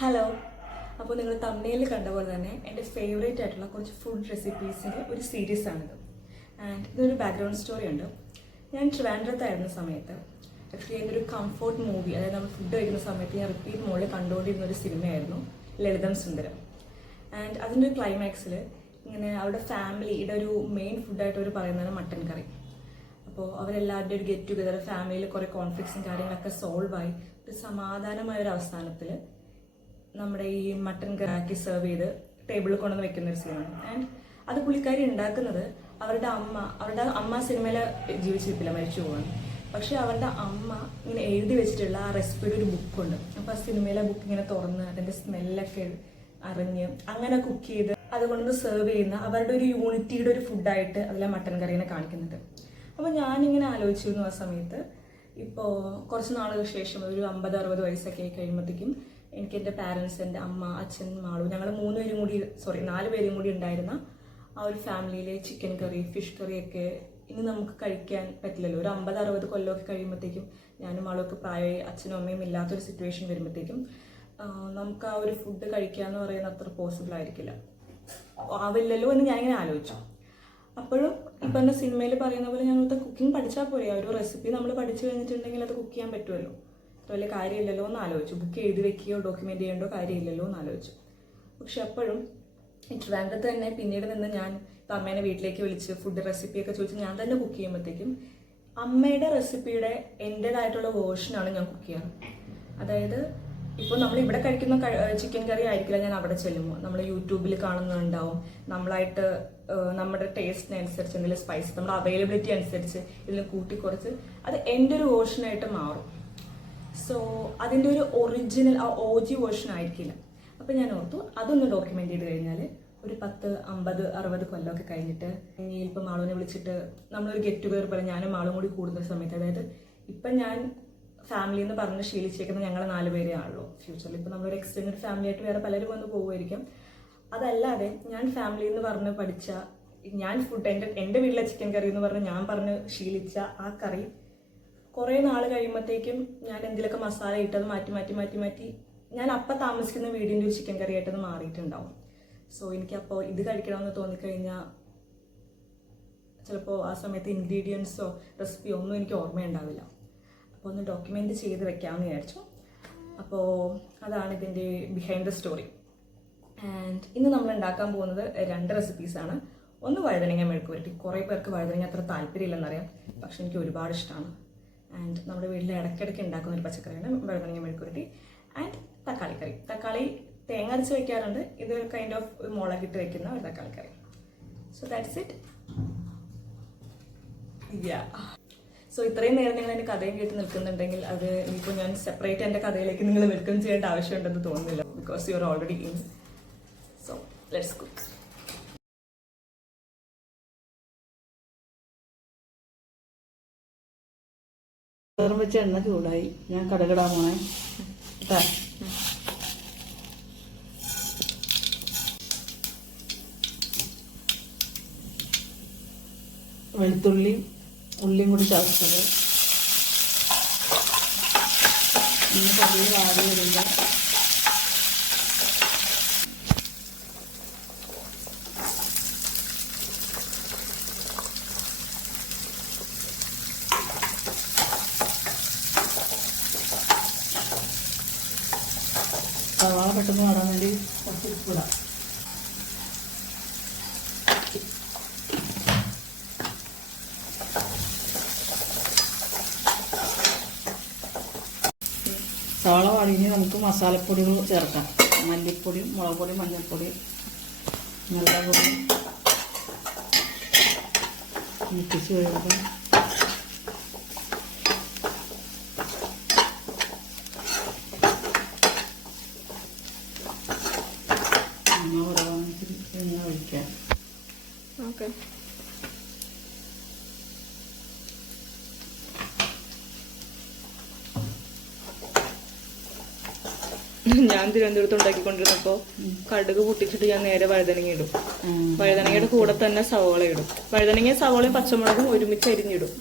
Hello. അപ്പോൾ നിങ്ങൾ തമിഴിൽ കണ്ട പോലെ തന്നെ എൻ്റെ ഫേവറേറ്റ് ആയിട്ടുള്ള കുറച്ച് ഫുഡ് റെസിപ്പീസിൻ്റെ ഒരു സീരീസാണിത്. ആൻഡ് ഇതൊരു ബാക്ക്ഗ്രൗണ്ട് സ്റ്റോറി ഉണ്ട്. ഞാൻ ട്രിവാൻഡ്രത്തായിരുന്ന സമയത്ത് ആക്ച്വലി എൻ്റെ ഒരു കംഫോർട്ട് മൂവി, അതായത് നമ്മൾ ഫുഡ് കഴിക്കുന്ന സമയത്ത് ഞാൻ റിപ്പീറ്റ് മോളിൽ കണ്ടുകൊണ്ടിരുന്ന ഒരു സിനിമയായിരുന്നു ലളിതം സുന്ദരം. ആൻഡ് അതിൻ്റെ ക്ലൈമാക്സിൽ ഇങ്ങനെ അവരുടെ ഫാമിലിയുടെ ഒരു മെയിൻ ഫുഡായിട്ട് അവർ പറയുന്നതാണ് മട്ടൻ കറി. അപ്പോൾ അവരെല്ലാവരുടെയും ഒരു ഗെറ്റ് ടുഗദർ, ഫാമിലിയിൽ കുറേ കോൺഫ്ലിക്ട്സും കാര്യങ്ങളൊക്കെ സോൾവായി ഒരു സമാധാനമായ ഒരു അവസാനത്തിൽ നമ്മുടെ ഈ മട്ടൻ കറാക്കി സെർവ് ചെയ്ത് ടേബിളിൽ കൊണ്ടുവന്ന് വെക്കുന്ന ഒരു സീനാണ്. ആൻഡ് അത് പുള്ളിക്കാരി ഉണ്ടാക്കുന്നത് അവരുടെ അമ്മ സിനിമയിൽ ജീവിച്ചിരിപ്പില്ല, മരിച്ചു പോവാണ്. പക്ഷെ അവരുടെ അമ്മ ഇങ്ങനെ എഴുതി വെച്ചിട്ടുള്ള ആ റെസിപ്പിയുടെ ഒരു ബുക്കുണ്ട്. അപ്പോൾ ആ സിനിമയിലെ ബുക്ക് ഇങ്ങനെ തുറന്ന് അതിൻ്റെ സ്മെല്ലൊക്കെ അറിഞ്ഞ് അങ്ങനെ കുക്ക് ചെയ്ത് അതുകൊണ്ട് സെർവ് ചെയ്യുന്ന അവരുടെ ഒരു യൂണിറ്റിയുടെ ഒരു ഫുഡായിട്ട് അതിലെ മട്ടൻ കറീനെ കാണിക്കുന്നുണ്ട്. അപ്പോൾ ഞാനിങ്ങനെ ആലോചിച്ചിരുന്നു ആ സമയത്ത്, ഇപ്പോൾ കുറച്ച് നാളുകൾക്ക് ശേഷം ഒരു 50-60 വയസ്സൊക്കെ കഴിയുമ്പോഴത്തേക്കും എനിക്ക് എൻ്റെ പാരൻസ്, എൻ്റെ അമ്മ, അച്ഛൻ, മാളു, ഞങ്ങൾ 4 പേരും കൂടി ഉണ്ടായിരുന്ന ആ ഒരു ഫാമിലിയിലെ ചിക്കൻ കറി, ഫിഷ് കറിയൊക്കെ ഇനി നമുക്ക് കഴിക്കാൻ പറ്റില്ലല്ലോ. ഒരു 50-60 കൊല്ലമൊക്കെ കഴിയുമ്പോഴത്തേക്കും ഞാനും മാളുമൊക്കെ പ്രായമായി അച്ഛനും അമ്മയും ഇല്ലാത്തൊരു സിറ്റുവേഷൻ വരുമ്പോഴത്തേക്കും നമുക്ക് ആ ഒരു ഫുഡ് കഴിക്കുക എന്ന് പറയുന്നത് അത്ര പോസിബിൾ ആവില്ലല്ലോ എന്ന് ഞാനിങ്ങനെ ആലോചിച്ചു. അപ്പോഴും ഇപ്പം എൻ്റെ സിനിമയിൽ പറയുന്ന പോലെ ഞങ്ങൾക്ക് കുക്കിംഗ് പഠിച്ചാൽ പോരെ, ആ ഒരു റെസിപ്പി നമ്മൾ പഠിച്ചു കഴിഞ്ഞിട്ടുണ്ടെങ്കിൽ അത് കുക്ക് ചെയ്യാൻ പറ്റുമല്ലോ, അത്ര വലിയ കാര്യമില്ലല്ലോ എന്ന് ആലോചിച്ചു. ബുക്ക് എഴുതി വെക്കുകയോ ഡോക്യുമെൻ്റ് ചെയ്യേണ്ടോ കാര്യമില്ലല്ലോ എന്ന് ആലോചിച്ചു. പക്ഷെ അപ്പോഴും ഈ ട്രിവാൻഡ്രത്ത് തന്നെ പിന്നീട് നിന്ന് ഞാൻ ഇപ്പം അമ്മേനെ വീട്ടിലേക്ക് വിളിച്ച് ഫുഡ് റെസിപ്പിയൊക്കെ ചോദിച്ച് ഞാൻ തന്നെ കുക്ക് ചെയ്യുമ്പോഴത്തേക്കും അമ്മയുടെ റെസിപ്പിയുടെ എൻ്റേതായിട്ടുള്ള വേർഷനാണ് ഞാൻ കുക്ക് ചെയ്യാറ്. അതായത് ഇപ്പോൾ നമ്മൾ ഇവിടെ കഴിക്കുന്ന ചിക്കൻ കറി ആയിരിക്കില്ല ഞാൻ അവിടെ ചെല്ലുമ്പോൾ നമ്മൾ യൂട്യൂബിൽ കാണുന്നുണ്ടാവും. നമ്മളായിട്ട് നമ്മുടെ ടേസ്റ്റിനനുസരിച്ച് എന്തെങ്കിലും സ്പൈസ്, നമ്മുടെ അവൈലബിലിറ്റി അനുസരിച്ച് ഇതിൽ കൂട്ടിക്കുറച്ച് അത് എൻ്റെ ഒരു വേർഷനായിട്ട് മാറും. സോ അതിൻ്റെ ഒരു ഒറിജിനൽ ആ OG വേർഷൻ ആയിരിക്കില്ല. അപ്പം ഞാൻ ഓർത്തു അതൊന്ന് ഡോക്യുമെൻ്റ് ചെയ്ത് കഴിഞ്ഞാൽ ഒരു 10, 50, 60 കൊല്ലമൊക്കെ കഴിഞ്ഞിട്ട് ഇനി ഇപ്പം മാളുവിനെ വിളിച്ചിട്ട് നമ്മളൊരു ഗെറ്റ് ടുഗദർ പോലെ ഞാനും മാളും കൂടി കൂടുന്ന സമയത്ത്, അതായത് ഇപ്പം ഞാൻ ഫാമിലി എന്ന് പറഞ്ഞ് ശീലിച്ചേക്കുന്ന ഞങ്ങൾ 4 പേരേ ആണല്ലോ. ഫ്യൂച്ചറിൽ ഇപ്പം നമ്മളൊരു എക്സ്റ്റെൻഡഡ് ഫാമിലി ആയിട്ട് വേറെ പലരും വന്ന് പോകുമായിരിക്കും. അതല്ലാതെ ഞാൻ ഫാമിലി എന്ന് പറഞ്ഞ് പഠിച്ച, ഞാൻ ഫുഡ് എൻ്റെ വീട്ടിലെ ചിക്കൻ കറി എന്ന് പറഞ്ഞ് ഞാൻ പറഞ്ഞ് ശീലിച്ച ആ കറി കുറേ നാൾ കഴിയുമ്പോഴത്തേക്കും ഞാൻ എന്തെങ്കിലുമൊക്കെ മസാല ഇട്ടത് മാറ്റി ഞാൻ അപ്പം താമസിക്കുന്ന വീടിൻ്റെ ഒരു ചിക്കൻ കറി ആയിട്ടത് മാറിയിട്ടുണ്ടാവും. സോ എനിക്കപ്പോൾ ഇത് കഴിക്കണമെന്ന് തോന്നിക്കഴിഞ്ഞാൽ ചിലപ്പോൾ ആ സമയത്ത് ഇൻഗ്രീഡിയൻസോ റെസിപ്പിയോ ഒന്നും എനിക്ക് ഓർമ്മയുണ്ടാവില്ല. അപ്പോൾ ഒന്ന് ഡോക്യുമെൻ്റ് ചെയ്ത് വെക്കാമെന്ന് വിചാരിച്ചു. അപ്പോൾ അതാണ് ഇതിൻ്റെ ബിഹൈൻഡ് ദ സ്റ്റോറി. ആൻഡ് ഇന്ന് നമ്മൾ ഉണ്ടാക്കാൻ പോകുന്നത് 2 റെസിപ്പീസാണ്. ഒന്ന് വഴുതനങ്ങ മെഴുക്ക് പുരട്ടി. കുറേ പേർക്ക് വഴുതനങ്ങ അത്ര താല്പര്യമില്ലെന്നറിയാം, പക്ഷെ എനിക്ക് ഒരുപാട് ഇഷ്ടമാണ്. ആൻഡ് നമ്മുടെ വീട്ടിൽ ഇടയ്ക്കിടയ്ക്ക് ഉണ്ടാക്കുന്ന ഒരു പച്ചക്കറിയാണ് വഴുതനങ്ങ മെഴുക്ക് പുരട്ടി. ആൻഡ് തക്കാളിക്കറി. തക്കാളി തേങ്ങ അരച്ച് വെക്കാറുണ്ട്, ഇത് കൈൻഡ് ഓഫ് മുളകിട്ട് വെക്കുന്ന ഒരു തക്കാളിക്കറി. So that's it. സോ ഇത്രയും നേരം നിങ്ങൾ എൻ്റെ കഥയും കേട്ട് നിൽക്കുന്നുണ്ടെങ്കിൽ അത് ഇപ്പോൾ ഞാൻ സെപ്പറേറ്റ് എൻ്റെ കഥയിലേക്ക് നിങ്ങൾ വെൽക്കം ചെയ്യേണ്ട ആവശ്യമുണ്ടെന്ന് തോന്നുന്നില്ല, because you are already in. So let's cook. വെച്ച എണ്ണ ചൂടായി, ഞാൻ കടുകിടാൻ പോണേ. വെളുത്തുള്ളിയും ഉള്ളിയും കൂടി ചതച്ചത് പതിവ് ആടി വരുമ്പോൾ സവാള പെട്ടെന്ന് വാടാൻ വേണ്ടി കുറച്ച് ഉപ്പിടാം. സവാള വാടിഞ്ഞ് നമുക്ക് മസാലപ്പൊടികൾ ചേർക്കാം. മല്ലിപ്പൊടി, മുളക് പൊടി, മഞ്ഞൾപ്പൊടി, മുളകുപൊടി മിക്സ് കഴിയുമ്പോൾ എണ്ണ ഒഴിക്കാം. ഓക്കെ. ഞാൻ തിരുവനന്തപുരത്ത് ഉണ്ടാക്കിക്കൊണ്ടിരുന്നപ്പോൾ കടുക് പൊട്ടിച്ചിട്ട് ഞാൻ നേരെ വഴുതനങ്ങ ഇടും. വഴുതനങ്ങയുടെ കൂടെ തന്നെ സവോള ഇടും. വഴുതനങ്ങയും സവോളയും പച്ചമുളകും ഒരുമിച്ച് അരിഞ്ഞിടും.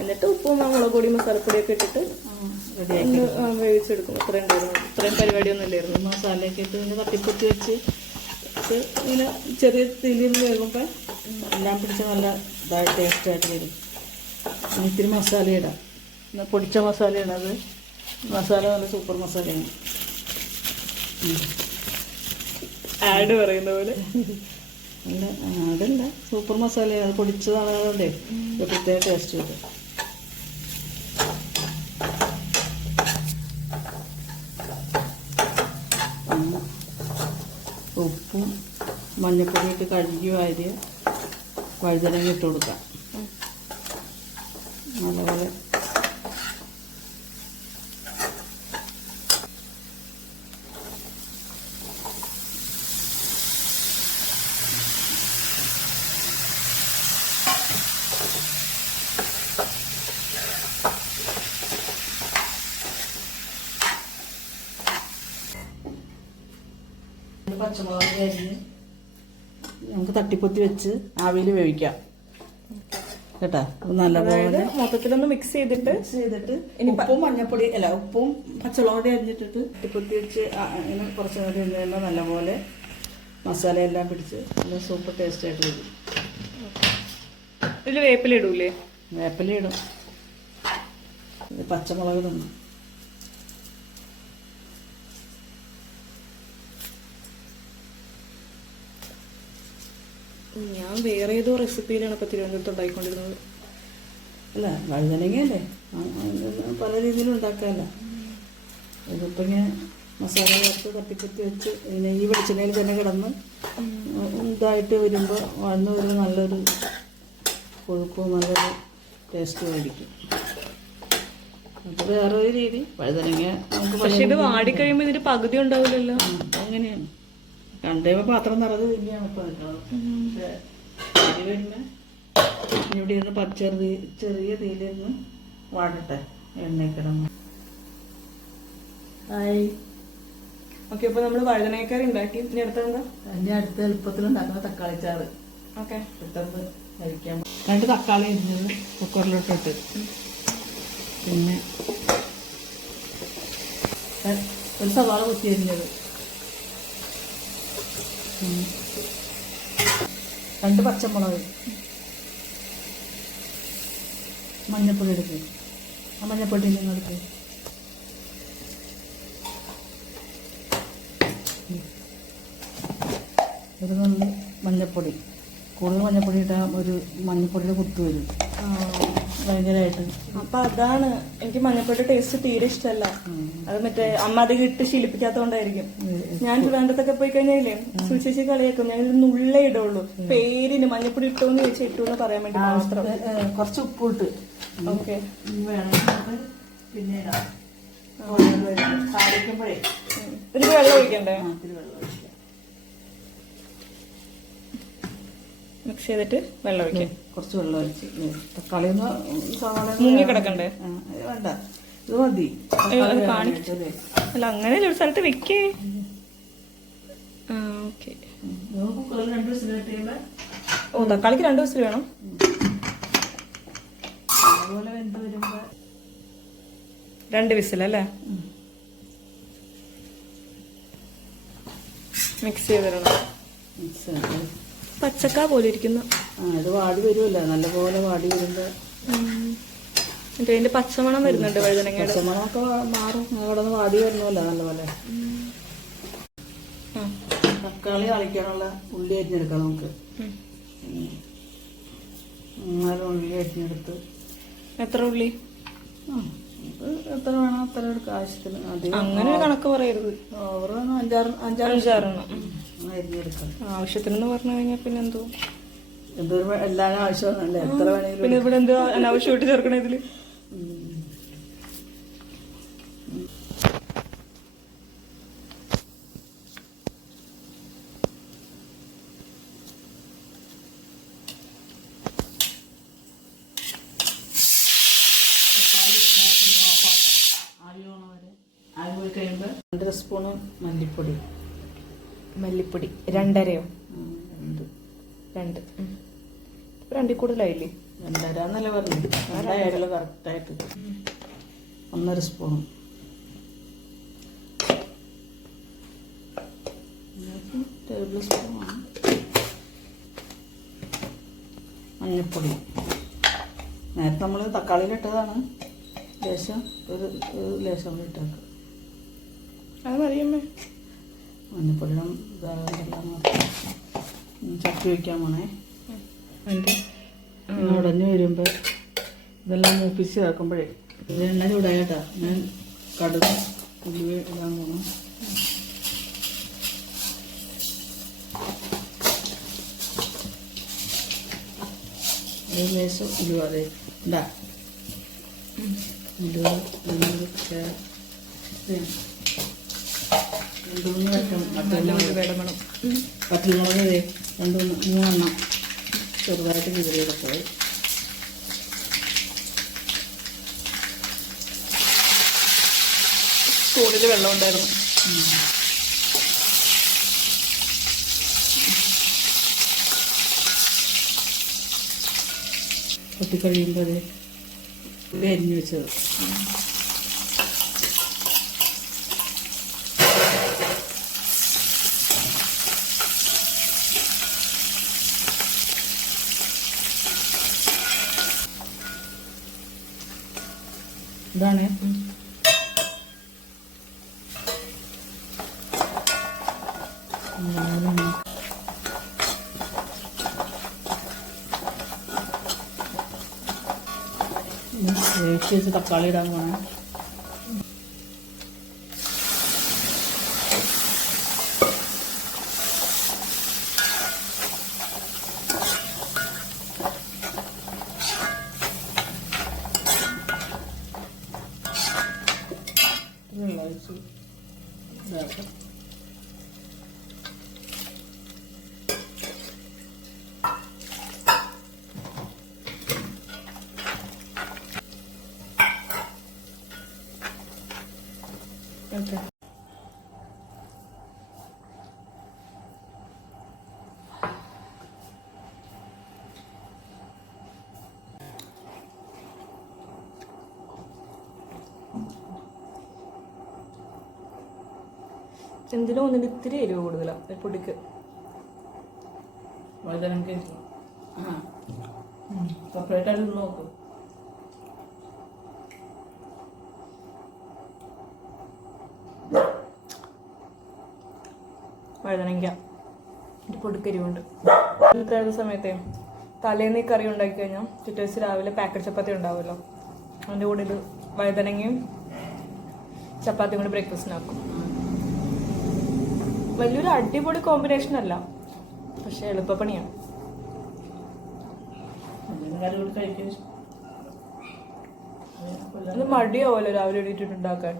എന്നിട്ട് ഉപ്പും മുളക് പൊടി മസാലപ്പൊടിയൊക്കെ ഇട്ടിട്ട് റെഡിയാക്കി വേവിച്ചെടുക്കും. അത്രയും ഉണ്ടായിരുന്നു, ഇത്രയും പരിപാടിയൊന്നും ഇല്ലായിരുന്നു. മസാലയൊക്കെ ഇട്ട് ഇങ്ങനെ തട്ടിപ്പൊത്തി വെച്ച് ഇത് ഇങ്ങനെ ചെറിയ തീയിൽ വേകുമ്പോൾ എല്ലാം പിടിച്ച് നല്ല ഇതായിട്ട് ടേസ്റ്റായിട്ട് വരും. ഇനി ഇത്തിരി മസാല ഇടാം. പിന്നെ പൊടിച്ച മസാലയാണ് അത്. മസാല നല്ല സൂപ്പർ മസാലയാണ്. ആഡ് പറയുന്ന പോലെ. അല്ല അതല്ല, സൂപ്പർ മസാലയാണ്. അത് പൊടിച്ചതാണ്, അതുകൊണ്ടേ ഒരു പ്രത്യേക ടേസ്റ്റ് വരും. ഉപ്പും മഞ്ഞപ്പൊടിയിട്ട് കഴുകി വാരിയ വഴുതനങ്ങ ഇട്ട് കൊടുക്കാം. നല്ലപോലെ പച്ചമുളക് അരിഞ്ഞ് നമുക്ക് തട്ടിപ്പൊത്തി വെച്ച് ആവിയിൽ വേവിക്കാം കേട്ടോ. നല്ലപോലെ മൊത്തത്തിലൊന്ന് മിക്സ് ചെയ്തിട്ട് ഉപ്പും മഞ്ഞപ്പൊടി അല്ല ഉപ്പും പച്ചമുളക് അരിഞ്ഞിട്ടിട്ട് തട്ടിപ്പൊത്തി വെച്ച് ഇങ്ങനെ കുറച്ച് നേരം ഇരുന്ന് കഴിയുമ്പോൾ നല്ലപോലെ മസാലയെല്ലാം പിടിച്ച് നല്ല സൂപ്പർ ടേസ്റ്റായിട്ട് വരും. ഇതിൽ വേപ്പില ഇടൂലേ? വേപ്പില ഇടും, പച്ചമുളക് ഇടുന്നു. ഞാൻ വേറെ ഏതോ റെസിപ്പിയിലാണ് ഇപ്പൊ തിരുവനന്തപുരത്ത് ഉണ്ടായിക്കൊണ്ടിരുന്നത്. അല്ല വഴുതനങ്ങയല്ലേ, പല രീതിയിലും ഉണ്ടാക്കാമല്ലോ. ഇതിപ്പോൾ ഇങ്ങനെ മസാല ചേർത്ത് തട്ടിപ്പൊത്തി വെച്ച് പിന്നെ ഈ വെളിച്ചെണ്ണയിൽ തന്നെ കിടന്ന് ഇതായിട്ട് വരുമ്പോൾ വന്ന് ഒരു നല്ലൊരു കൊഴുപ്പും നല്ലൊരു ടേസ്റ്റും ആയിരിക്കും. അത് വേറൊരു രീതി. വഴുതനങ്ങ നമുക്ക് പക്ഷെ ഇത് വാടിക്കഴിയുമ്പോൾ ഇതിന്റെ പകുതി ഉണ്ടാവില്ലല്ലോ. അങ്ങനെയാണ്. കണ്ടുകഴിയുമ്പോൾ പാത്രം നിറഞ്ഞ് തിന്നെയാണ് ഇപ്പോൾ നിൽക്കുന്നത്. പക്ഷേ വാടി വരുമ്പോൾ ഇവിടെ ഇരുന്ന് ചെറിയ തീയിലിരുന്ന് വാടട്ടെ എണ്ണയ്ക്കിടന്ന്. ആയി. ഓക്കെ, അപ്പോൾ നമ്മൾ വഴുതനക്കറി ഉണ്ടാക്കി. ഇനി അടുത്തെന്താ? അതിൻ്റെ അടുത്ത് എളുപ്പത്തിലുണ്ടാക്കുന്ന തക്കാളി ചാറ്. ഓക്കെ, പെട്ടെന്ന് കഴിക്കാൻ. 2 തക്കാളി അരിഞ്ഞത് കുക്കറിലോട്ടിട്ട്, പിന്നെ ഒരു സവാള കുത്തി അരിഞ്ഞത്, 2 പച്ചമുളക്, മഞ്ഞപ്പൊടി എടുക്കുക. ആ മഞ്ഞപ്പൊടി നിങ്ങൾ എടുക്കുക. ഒരു നല്ല മഞ്ഞപ്പൊടി, കൂടുതൽ മഞ്ഞപ്പൊടി ഇട്ടാൽ ഒരു മഞ്ഞപ്പൊടിയുടെ കുത്തു വരും ഭയങ്കരമായിട്ട്. അപ്പൊ അതാണ് എനിക്ക് മഞ്ഞപ്പൊടി ടേസ്റ്റ് തീരെ ഇഷ്ടമല്ല. അത് മറ്റേ അമ്മ അധികം ഇട്ട് ശീലിപ്പിക്കാത്തോണ്ടായിരിക്കും. ഞാൻ ട്രിവാൻഡ്രത്തൊക്കെ പോയി കഴിഞ്ഞാലേ സുചേച്ചി കളിയാക്കും, ഞാൻ നുള്ളേ ഇടുള്ളൂ. പേരിന് മഞ്ഞപ്പൊടി ഇട്ടോന്ന് ചോദിച്ചാൽ ഇട്ടു എന്ന് പറയാൻ വേണ്ടി മാത്രം. കുറച്ച് ഉപ്പിട്ട് ഓക്കെ വേണം. പിന്നെ താളിക്കുമ്പോഴേ ഇതിൽ വെള്ളം ഒഴിക്കണ്ടേ? ഇത്തിരി വെള്ളം ഒഴിക്കാം. മിക്സ് ചെയ്തിട്ട് വെള്ളം ഒഴിക്കാം. കുറച്ച് വെള്ളം ഒഴിച്ച് തക്കാളി സവാള മുങ്ങി കിടക്കണ്ടേ? വേണ്ട, ഇത് മതി. അല്ല അങ്ങനെ ഒരു സ്ഥലത്ത് വെക്കേ. ഓക്കെ. കുക്കറിൽ 2 വിസിൽ കിട്ടിയുമ്പോൾ ഓ, തക്കാളിക്ക് 2 വിസിൽ വേണം. അതുപോലെ വെന്ത് വരുമ്പോൾ 2 വിസിൽ അല്ലേ? മിക്സ് ചെയ്തിടണം. പച്ചക്ക പോലെ ഇരിക്കുന്നു. ഇത് വാടി വരുമല്ലോ, നല്ലപോലെ വാടി വരുമ്പോൾ അതിന്റെ പച്ചമണം വരുന്നുണ്ട്. വഴുതനങ്ങയുടെ പച്ചമണമൊക്കെ മാറും. അവിടെ നിന്ന് വാടി വരണമല്ലോ നല്ലപോലെ. തക്കാളി കളിക്കാനുള്ള ഉള്ളി അരിഞ്ഞെടുക്കാം നമുക്ക്. 4 ഉള്ളി അരിഞ്ഞെടുത്ത്. എത്ര ഉള്ളി? എത്ര വേണം അത്ര എടുക്കുക, ആവശ്യത്തിന്. അങ്ങനെ ഒരു കണക്ക് പറയരുത്. ഓവർ 5-6 അരിഞ്ഞെടുക്കാം. ആവശ്യത്തിനെന്ന് പറഞ്ഞു കഴിഞ്ഞാൽ പിന്നെ എന്തോ എന്തൊരു എല്ലാവരും ആവശ്യമാണല്ലേ, എത്ര വേണമെങ്കിലും. പിന്നെ ഇവിടെ എന്തോ അനാവശ്യമായിട്ട് ചേർക്കണ ഇതില്. ആയി പോയി കഴിയുമ്പോൾ 2 സ്പൂണ് മല്ലിപ്പൊടി. 2.5 2 2 കൂടുതലായില്ലേ? 2.5 എന്നല്ലേ പറഞ്ഞു. 2 കറക്റ്റായിട്ട്. 1.5 സ്പൂൺ. ടേബിൾ സ്പൂണാണ് മഞ്ഞൾപ്പൊടി. നേരത്തെ നമ്മൾ തക്കാളിയിലിട്ടതാണ്. ലേശം ഒരു ലേശം കൂടി ഇട്ടേക്ക്. അത് മതിയമ്മേ. മഞ്ഞൾപ്പൊടിയും ഇതെല്ലാം ചട്ടി വയ്ക്കാൻ പോണേ. ഉടഞ്ഞു വരുമ്പോൾ ഇതെല്ലാം മൂപ്പിച്ച് ചേർക്കുമ്പോഴേ ഇത് എണ്ണ ചൂടായിട്ടാ ഞാൻ കടുക് ഉലുവ ഇടാൻ പോകണം. ഒരു ലേശം ഉലുവ അതെ ഉണ്ടാ ഉലുവ 2-3 വറ്റൽമുളക് 2-3 ചെറുതായിട്ട് കീറിയെടുത്തത്. സ്പൂണിൽ വെള്ളം ഉണ്ടായിരുന്നു. പൊട്ടിക്കഴിയുമ്പോൾ ഉള്ളി അരിഞ്ഞു വെച്ചത്. ഇതാണ് വേവിച്ച് വെച്ച് തക്കാളി ഇടാൻ പോണേ. വെള്ളം ഒഴിച്ച് ഇതാക്കാം. ഓക്കെ. എന്തിനും ഒന്നിന് ഇത്തിരി എരിവ് കൂടുതലാണ് പൊടിക്ക്. വഴുതനങ്ങ സെപ്പറേറ്റ് ആയിട്ട് നോക്കും. വഴുതനങ്ങ ഒരു പൊടിക്കരിവുണ്ട്. ഇന്നത്തെ സമയത്തെ തലേന്ന് ഈ കറി ഉണ്ടാക്കി കഴിഞ്ഞാൽ പിറ്റേ ദിവസം രാവിലെ പാക്കറ്റ് ചപ്പാത്തി ഉണ്ടാവുമല്ലോ, അതിൻ്റെ കൂടെ ഇത് വഴുതനങ്ങയും ചപ്പാത്തിയും കൂടി ബ്രേക്ക്ഫാസ്റ്റിനാക്കും. വലിയൊരു അടിപൊളി കോമ്പിനേഷൻ അല്ല, പക്ഷെ എളുപ്പപ്പണിയാണ്. അത് മടിയാവുമല്ലോ രാവിലെ എണീറ്റിട്ടുണ്ടാക്കാൻ.